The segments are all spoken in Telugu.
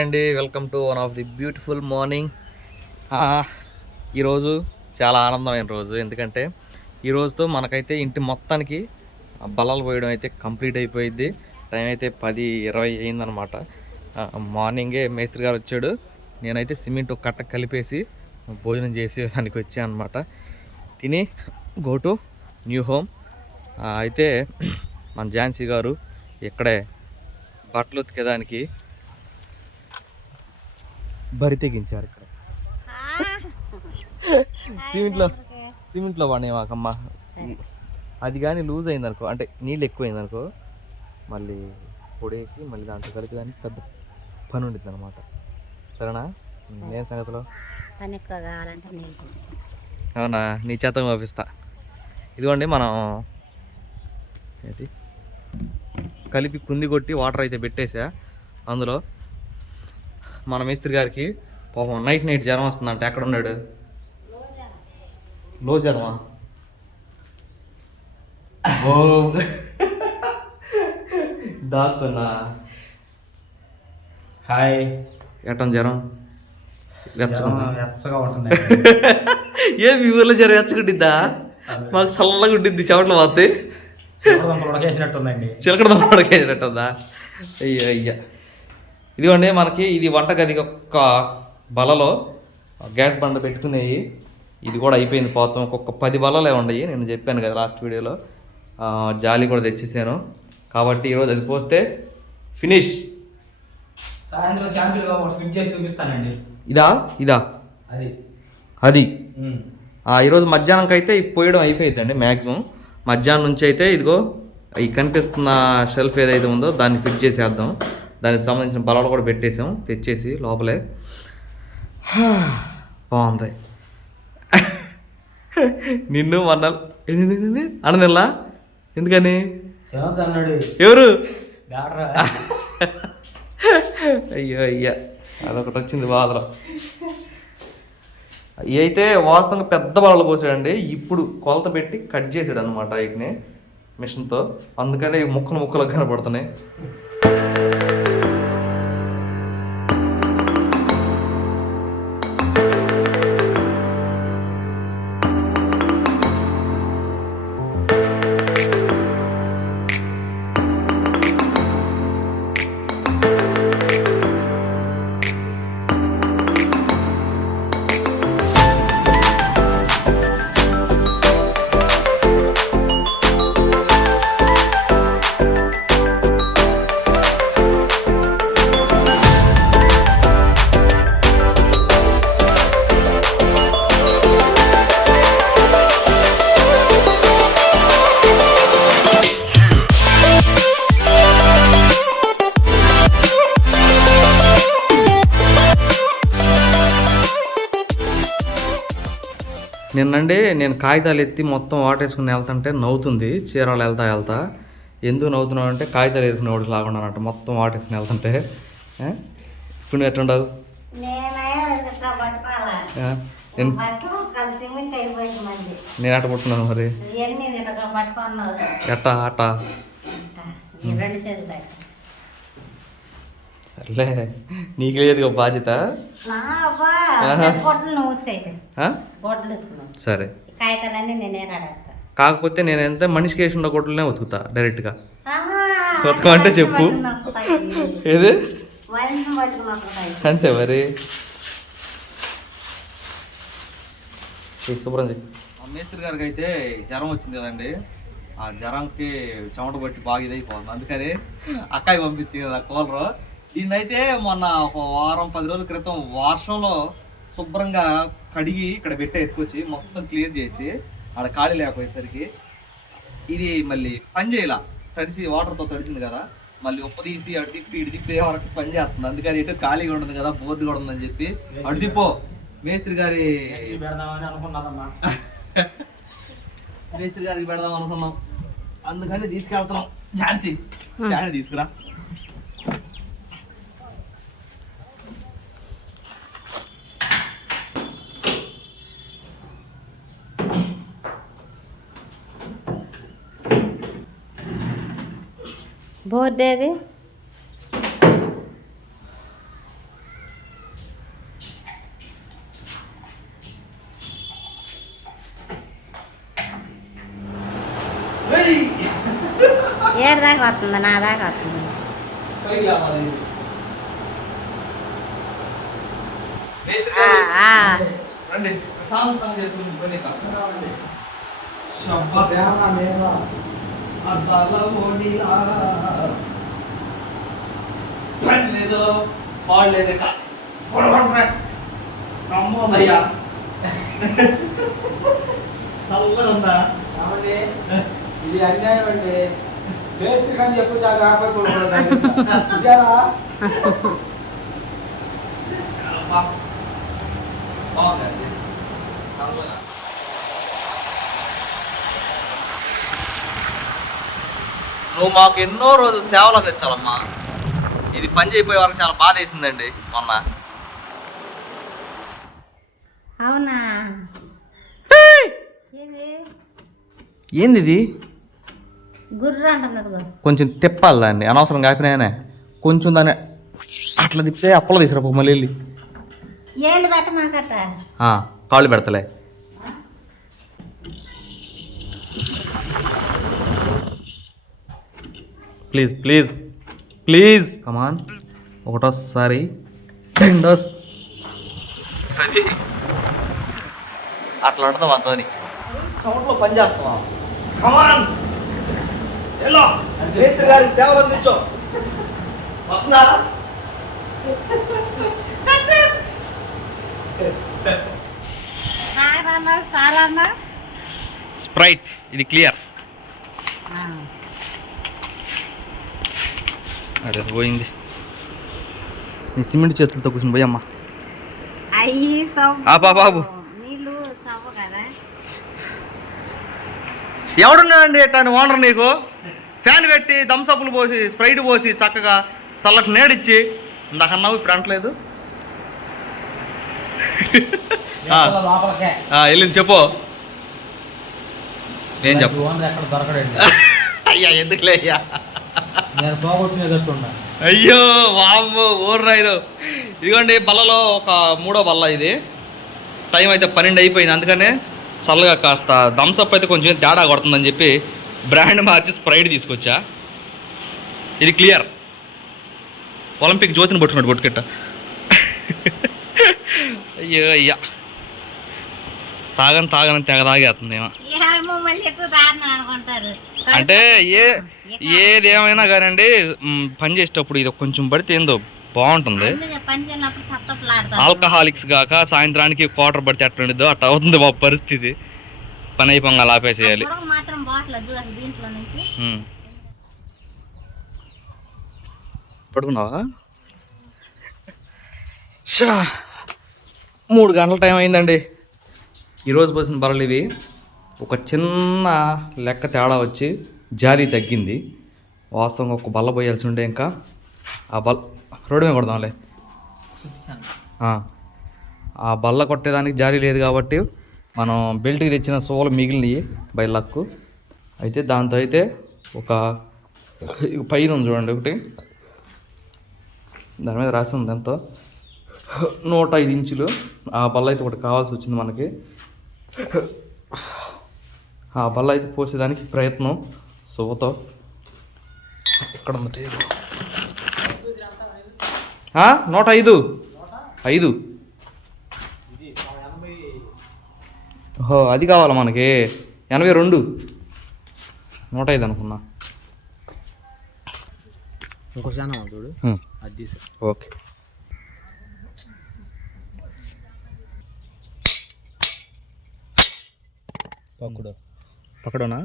హాయ్ అండి, welcome to one of the beautiful morning. ఈరోజు చాలా ఆనందమైన రోజు. ఎందుకంటే ఈ రోజుతో మనకైతే ఇంటి మొత్తానికి బల్లలు పోయడం అయితే కంప్లీట్ అయిపోయింది. టైం అయితే 10:20 అయిందనమాట. మార్నింగే మేస్త్రి గారు వచ్చాడు. నేనైతే సిమెంట్ ఒక కట్ట కలిపేసి భోజనం చేసి దానికి వచ్చాను అనమాట. తిని గో టు న్యూ హోమ్. అయితే మన ఝాన్సీ గారు ఇక్కడే బట్టలు ఉతికేదానికి బరి తెగించారు. ఇక్కడ సిమెంట్లో పడినాయి మాకమ్మ. అది కానీ లూజ్ అయిందనుకో, అంటే నీళ్ళు ఎక్కువైందనుకో, మళ్ళీ పొడేసి మళ్ళీ దాంట్లో కలిపేదానికి పెద్ద పని ఉండిద్ది అనమాట. సరేనా? నేను సంగతిలో పని ఎక్కువ కావాలంటే అవునా, నీ చేత పంపిస్తా. ఇదిగోండి, మనం ఏంటి కలిపి కుంది కొట్టి వాటర్ అయితే పెట్టేసా. అందులో మన మేస్త్రి గారికి పాపం నైట్ జ్వరం వస్తుందంట. ఎక్కడ ఉన్నాడు? లో జ్వరమా? ఓ దాక్కున్నా. హాయ్. ఎట్టం జ్వరం? వెచ్చగా ఉంటుంది. ఏ మీ ఊర్లో జ్వరం వెచ్చగుండిద్దా? మాకు చల్లగా ఉండిద్ది, చెమటలు పోతే ఉడకేసినట్టుందండి. చిలకడ ఉడకేసినట్టుందా? అయ్యా అయ్యా. ఇదిగోండి, మనకి ఇది వంటగది ఒక్క బలలో గ్యాస్ బండ పెట్టుకునేవి. ఇది కూడా అయిపోయింది. పోతాం ఒక్కొక్క 10 బలలే ఉన్నాయి. నేను చెప్పాను కదా లాస్ట్ వీడియోలో. జాలి కూడా తెచ్చేసాను కాబట్టి ఈరోజు అది పోస్తే ఫినిష్. సాయంత్రం శాంపిల్గా ఫిట్ చేసి చూపిస్తానండి. ఇదా అది అది ఈరోజు మధ్యాహ్నంకి అయితే పోయడం అయిపోయిందండి మ్యాక్సిమం. మధ్యాహ్నం నుంచి అయితే ఇదిగో ఈ కనిపిస్తున్న షెల్ఫ్ ఏదైతే ఉందో దాన్ని ఫిట్ చేసేద్దాం. దానికి సంబంధించిన బలాలు కూడా పెట్టేసాం తెచ్చేసి లోపలే. బాగుంది. నిన్ను మొన్న అన్నదిల్లా ఎందుకని? అన్నాడు ఎవరు? అయ్యో అయ్యా, అదొకటి వచ్చింది బాధలో. ఇవి అయితే వాస్తవంగా పెద్ద బలాలు పోసాడండి. ఇప్పుడు కొలత పెట్టి కట్ చేసాడు అనమాట వీటిని మిషన్తో. అందుకని ముక్కలు కనపడుతున్నాయి. నిన్నండి నేను కాగితాలు ఎత్తి మొత్తం వాటేసుకుని వెళ్తుంటే నవ్వుతుంది. చీరాలు వెళ్తా ఎందుకు నవ్వుతున్నావు అంటే కాగితాలు ఎరుకునేవాడు లాగా అన్నట్టు మొత్తం వాటేసుకుని వెళ్తుంటే. ఇప్పుడు ఎట్టుండవు? నేను అట్ట పుట్టున్నాను మరి. ఎట్టా ఆట సర్లే, నీకు లేదు బాధ్యత. సరే, కాకపోతే నేను ఎంత మనిషికి వేసిన కొట్లనే ఉతుకుతా డైరెక్ట్గా. ఉతకమంటే చెప్పు. ఏది అంతే మరి. శుభ్రం చెయ్యి. మేస్త్రి గారికి అయితే జ్వరం వచ్చింది కదండి. ఆ జ్వరంకి చెమట పట్టి బాగా ఇదైపోతుంది. అందుకని అక్కాయి పంపించింది కదా కూలరు. దీన్నైతే మొన్న ఒక వారం 10 రోజుల క్రితం వర్షంలో శుభ్రంగా కడిగి ఇక్కడ పెట్టే ఎత్తుకొచ్చి మొత్తం క్లియర్ చేసి ఆడ ఖాళీ లేకపోయేసరికి ఇది మళ్ళీ పని చేయాల. తడిసి వాటర్తో తడిసింది కదా, మళ్ళీ ఉప్పు తీసి అటు తిప్పి ఇటు తిప్పి వరకు పని చేస్తుంది. అందుకని ఇటు ఖాళీగా ఉండదు కదా, బోర్డు కూడా ఉందని చెప్పి అటు తిప్పో మేస్త్రి గారికి పెడదాం అనుకున్నాం. అందుకని తీసుకెళ్తున్నాం. ఝాన్సీ స్టాండ్ తీసుకురా. బోర్డు ఏది? ఏడు దాకా వస్తుంది, నా దాకా వస్తుంది. పైకి లేవాలి. రండి ప్రశాంతంగా చేసుకుని పని అద్దాల ఓడిలా పని లేదు పాడు లేదు అమ్మోదయ్యా చల్లగా ఉందా? ఇది అన్యాయం అండి. వేస్ట్ కానీ చెప్పు బాగుంది. చల్లగా నువ్వు మాకు ఎన్నో రోజులు సేవలు అందించాలమ్మా. ఇది పని చేయపోయే వరకు చాలా బాధ వేసిందండి మొన్న. అవునా? ఏంది ఇది? గుర్ర అంటున్నది. కొంచెం తిప్పాలి దాన్ని, అనవసరం కాపినాయనే. కొంచెం దాన్ని అట్లా తిప్పితే అప్పలో తీసుకురా మళ్ళీ వెళ్ళి. ఏంటి పెట్టమాకట? కాళ్ళు పెడతలే. Please please please come on. ఒకటోసారి రెండోస్ అది అట్లా ఉంటుంది మనతోని. చోట్ల పని చేస్తావా? కమాన్ ఎలా మేస్త్రి గారికి సేవలు అందించో. వస్తుందా? స్ప్రైట్ ఇది క్లియర్. అరే పోయింది. నీ సిమెంట్ చేతులతో కూర్చుని పోయమ్మా. బాబు నీళ్ళు సవ్వ కదా. ఎవడున్నాడండి ఎట్లా ఓనర్ నీకు? ఫ్యాన్ పెట్టి థమ్సప్లు పోసి స్ప్రైట్ పోసి చక్కగా చల్లటి నేడిచ్చి నాకన్నావు ఇప్పుడు అంటలేదు. వెళ్ళింది చెప్పు. నేను చెప్పు. ఎక్కడ దొరకడండి. అయ్యా ఎందుకులే అయ్యా, నేను పోగొట్టినట్టున్నా. అయ్యో వామ్మో ఊర్రాయిదో. ఇదిగోండి బల్లలో ఒక 3వ బల్ల ఇది. టైం అయితే 12 అయిపోయింది. అందుకనే చల్లగా కాస్త థమ్సప్ అయితే కొంచెం తేడా కొడుతుందని చెప్పి బ్రాండ్ మార్చి స్ప్రైట్ తీసుకొచ్చా. ఇది క్లియర్. ఒలింపిక్ జ్యోతిని పట్టుకున్నాడు బొట్టుకెట్ట. అయ్యో అయ్యా తాగని తెగ తాగేస్తుంది ఏమో. అంటే ఏదేమైనా కానండి పని చేసేటప్పుడు ఇది కొంచెం పడితే ఏందో బాగుంటుంది. ఆల్కహాలిక్స్ కాక సాయంత్రానికి క్వార్టర్ పడితే అట్లా ఉండిద్దో అట్లా అవుతుంది మా పరిస్థితి. పని అయిపోయి అలా ఆపేసేయాలి. పడుకున్నావా? 3 గంటల టైం అయిందండి. ఈరోజు పోసిన బర్రెలు ఇవి. ఒక చిన్న లెక్క తేడా వచ్చి జారీ తగ్గింది. వాస్తవంగా ఒక బల్ల పోయాల్సి ఉండే, ఇంకా ఆ రోడ్డు మీద కొడదాంలే. ఆ బల్ల కొట్టేదానికి జారీ లేదు కాబట్టి మనం బెల్ట్కి తెచ్చిన సోలు మిగిలినవి బై లక్కు. అయితే దాంతో అయితే ఒక పైన ఉంది చూడండి ఒకటి, దాని మీద రాసి ఉంది ఎంతో 105 ఇంచులు. ఆ బల్ల అయితే ఒకటి కావాల్సి వచ్చింది మనకి. ఆ బల్ల అయితే పోసేదానికి ప్రయత్నం సోతో. ఇక్కడ ఉంది టేబుల్. 105. ఓహో అది కావాలా మనకి? 82. 105 అనుకున్నా. ఇంకో ఛానల్ చూడు. అది ఓకే. పక్కడోనా?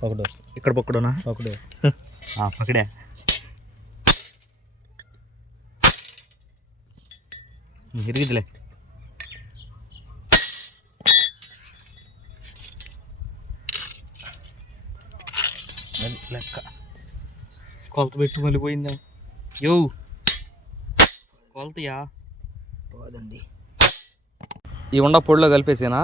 పక్కడో. ఇక్కడ పక్కడోనా? పక్కడో. పక్కడే. ఇరిగిద్దిలే. లెక్క కొలత పెట్టి మళ్ళీ పోయిందా? కొలతయా పోదండి. ఈ ఉండ పొడిలో కలిపేసేనా?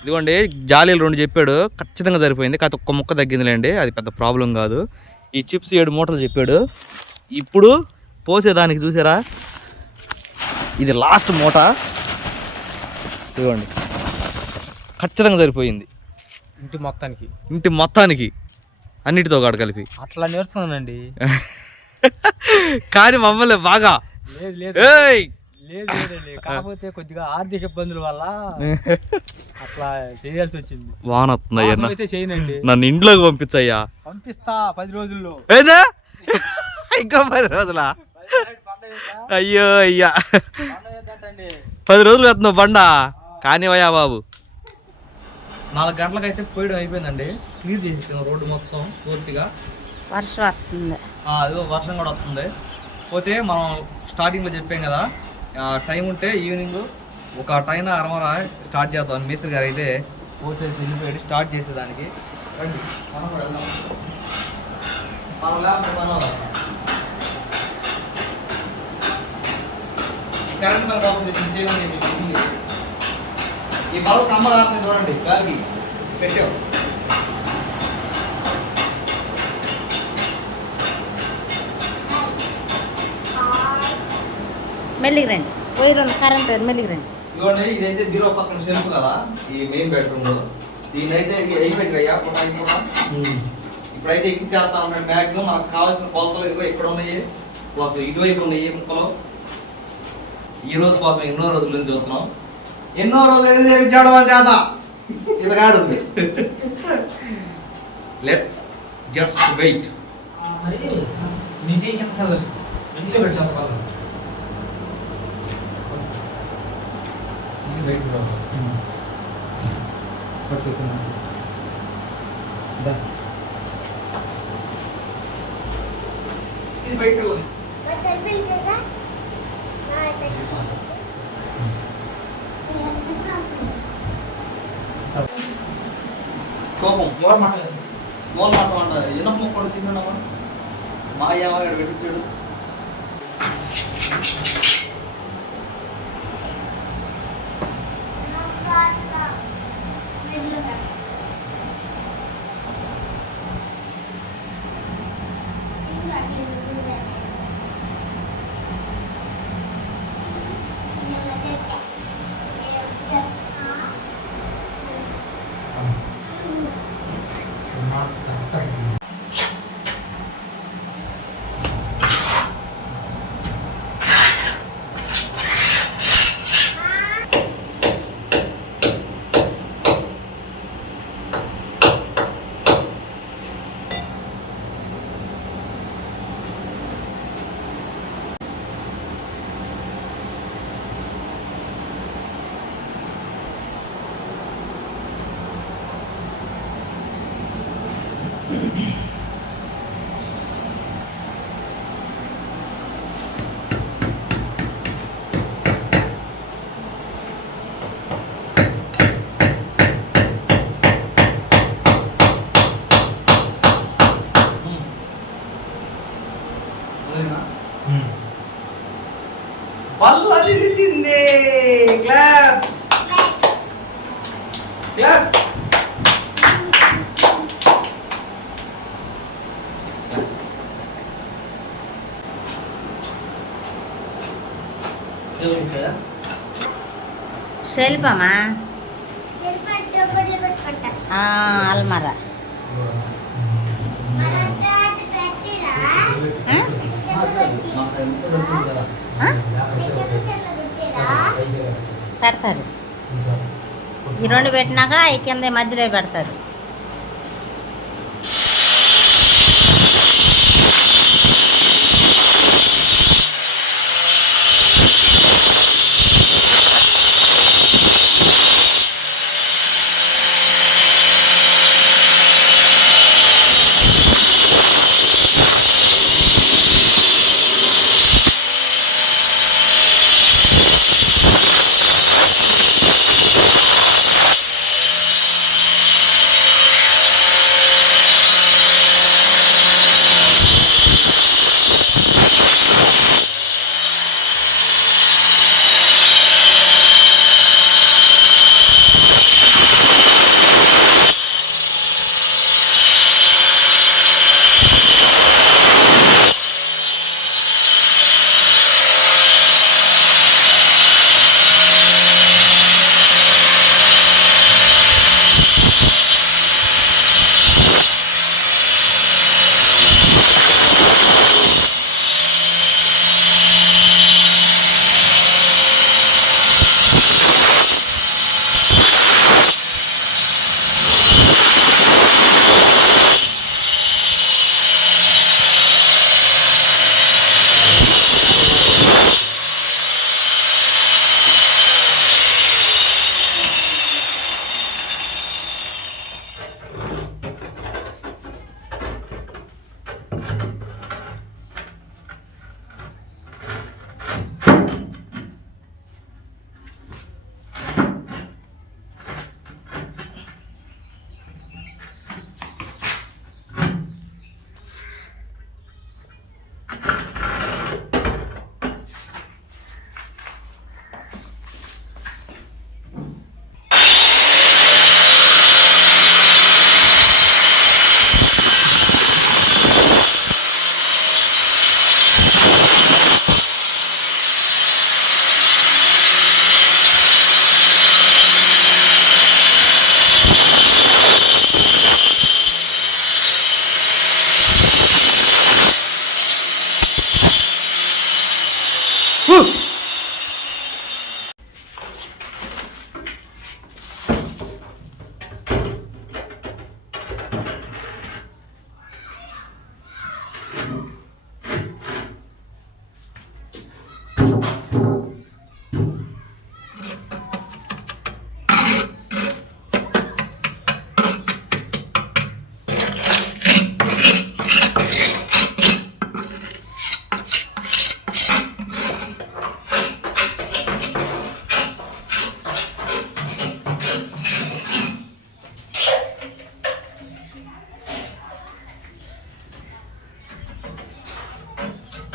ఇదిగోండి జాలీలు 2 చెప్పాడు, ఖచ్చితంగా సరిపోయింది. కాకపోతే ఒక్క ముక్క తగ్గిందిలేండి, అది పెద్ద ప్రాబ్లం కాదు. ఈ చిప్స్ 7 మూటలు చెప్పాడు. ఇప్పుడు పోసేదానికి చూసారా, ఇది లాస్ట్ మూట. ఇదిగోండి ఖచ్చితంగా సరిపోయింది. ఇంటి మొత్తానికి ఇంటి మొత్తానికి అన్నిటితో కాడు కలిపి అట్లా నేర్చుకున్నానండి. కానీ మమ్మల్ని బాగా లేదు లేదు ఏయ్ లేదు లేదండి, కాకపోతే కొద్దిగా ఆర్థిక ఇబ్బందుల వల్ల అట్లా చేయాల్సి వచ్చింది. వాన వస్తుంది మోసం అయితే చేయనండి, నన్ను ఇంట్లోకి పంపించయ్యా. పంపిస్తా 10 రోజుల్లో. ఏదా ఇంకా 10 రోజులా? అయ్యో అయ్యా 10 రోజులు వెళ్తున్నావు బండ కానివయ్యా బాబు. 4 గంటలకైతే పోయడం అయిపోయిందండి. క్లియర్ చేసేసాం రోడ్డు మొత్తం పూర్తిగా. వర్షం వస్తుంది. అదిగో వర్షం కూడా వస్తుంది. పోతే మనం స్టార్టింగ్లో చెప్పాం కదా, టైం ఉంటే ఈవినింగ్ ఒక టైం అరమర స్టార్ట్ చేద్దాం. మేస్త్రి గారు అయితే పోసేసి వెళ్ళిపోయి స్టార్ట్ చేసేదానికి రండి, మనం కూడా వెళ్దాం. మనం లేకపోతే మనం కరెంట్ మన కోసం చేయమని ఈ బల్బ్ కమ్మగారిని చూడండి, గాలికి పెట్టాం. మెల్లిగి రండి, పోయి రెండు కరెంట్ మెల్లిగి రండి. ఇదిగోండి, ఇదైతే బీరో పక్కన షెల్ఫ్ కదా, ఈ మెయిన్ బెడ్రూమ్ లో. దీని అయితే అయిపోయింది అయ్యా కూడా. ఇప్పుడైతే ఎక్కించేస్తా ఉంటాడు. మ్యాక్సిమం మనకు కావాల్సిన కొలతలు ఇదిగో ఇక్కడ ఉన్నాయి, ప్లస్ ఇటువైపు ఉన్నాయి ముక్కలు. ఈ రోజు కోసం ఎన్నో రోజుల నుంచి చూస్తున్నాం. ఎన్నో రోజులు అయితే చేయించాడు మన చేత ఇదిగాడు. Let's just wait. ఇది బయట కోపం మూల మాట అంటారు. ఎన్నో మొక్కలు తిన్నావా మా అయ్యా ఇక్కడ పెట్టించాడు. బల్ల తిరిగింది. Claps claps. శిల్పమా అల్మరా పెడతారు. ఈ రెండు పెట్టినాక ఈ కింద మధ్యలో పెడతారు.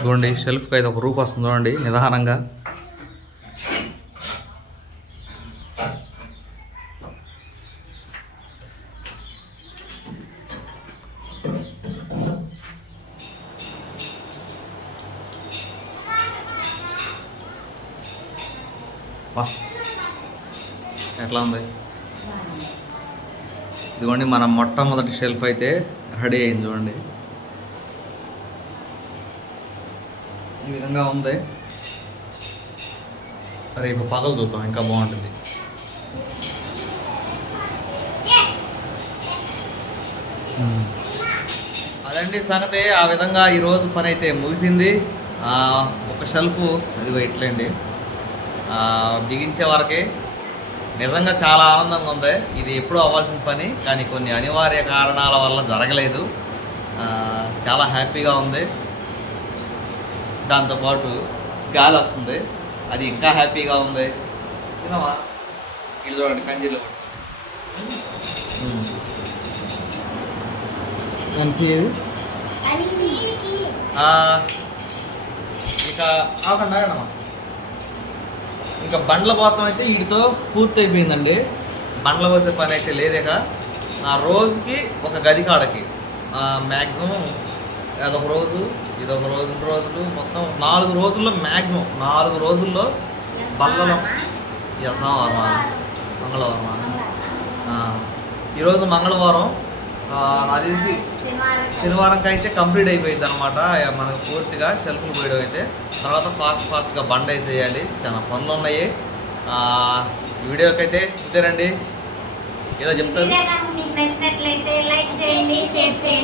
చూడండి షెల్ఫ్కి అయితే ఒక రూప్ వస్తుంది చూడండి నిదానంగా. ఎట్లా ఉంది ఇదిగోండి మన మొట్టమొదటి షెల్ఫ్ అయితే రెడీ అయింది చూడండి. ఈ విధంగా ఉంది. రేపు పగలు చూద్దాం ఇంకా బాగుంటుంది. అదండి సంగతి. ఆ విధంగా ఈరోజు పని అయితే ముగిసింది. ఒక షెల్ఫ్ ఇదిగో ఇట్లండి బిగించే వరకే నిజంగా చాలా ఆనందంగా ఉంది. ఇది ఎప్పుడూ అవ్వాల్సిన పని కానీ కొన్ని అనివార్య కారణాల వల్ల జరగలేదు. చాలా హ్యాపీగా ఉంది. దాంతోపాటు గాలి వస్తుంది, అది ఇంకా హ్యాపీగా ఉంది. తినవా ఇది చూడండి కంజీలో ఇక ఆకండి ఆగడమ్మా. ఇంకా బండ్ల పోతం అయితే వీటితో పూర్తి అయిపోయిందండి. బండ్ల పోసే పని అయితే లేదేక. రోజుకి ఒక గది కాడకి మ్యాక్సిమం అదొక రోజు ఇదొక రోజు 2 రోజులు మొత్తం 4 రోజుల్లో మ్యాక్సిమం 4 రోజుల్లో బల్లలో సోమవారమా మంగళవారమా ఈరోజు మంగళవారం అది శనివారంకి అయితే కంప్లీట్ అయిపోయింది అనమాట. మనకు పూర్తిగా షెల్ఫ్లు పోయడం అయితే తర్వాత ఫాస్ట్గా బండ్ వేసేయాలి. చాలా పనులు ఉన్నాయి. వీడియోకి అయితే ఇద్దరండి ఏదో చెప్తారు. నచ్చినట్లయితే లైక్ చేయండి, షేర్ చేయండి.